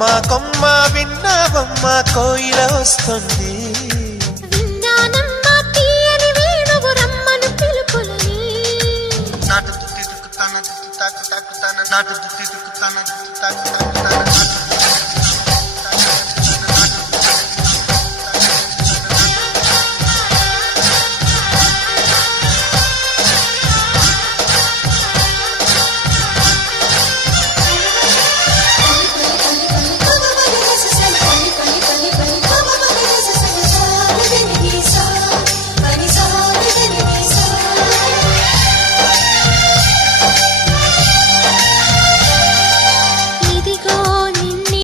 కొమ్మ కొమ్మ విన్నావమ్మ కోయిల వస్తుంది. విన్నానమ్మా తీయని వేణువు రమ్మను పిలుపులని. నాటు తాకు తాకు తాకు నాటు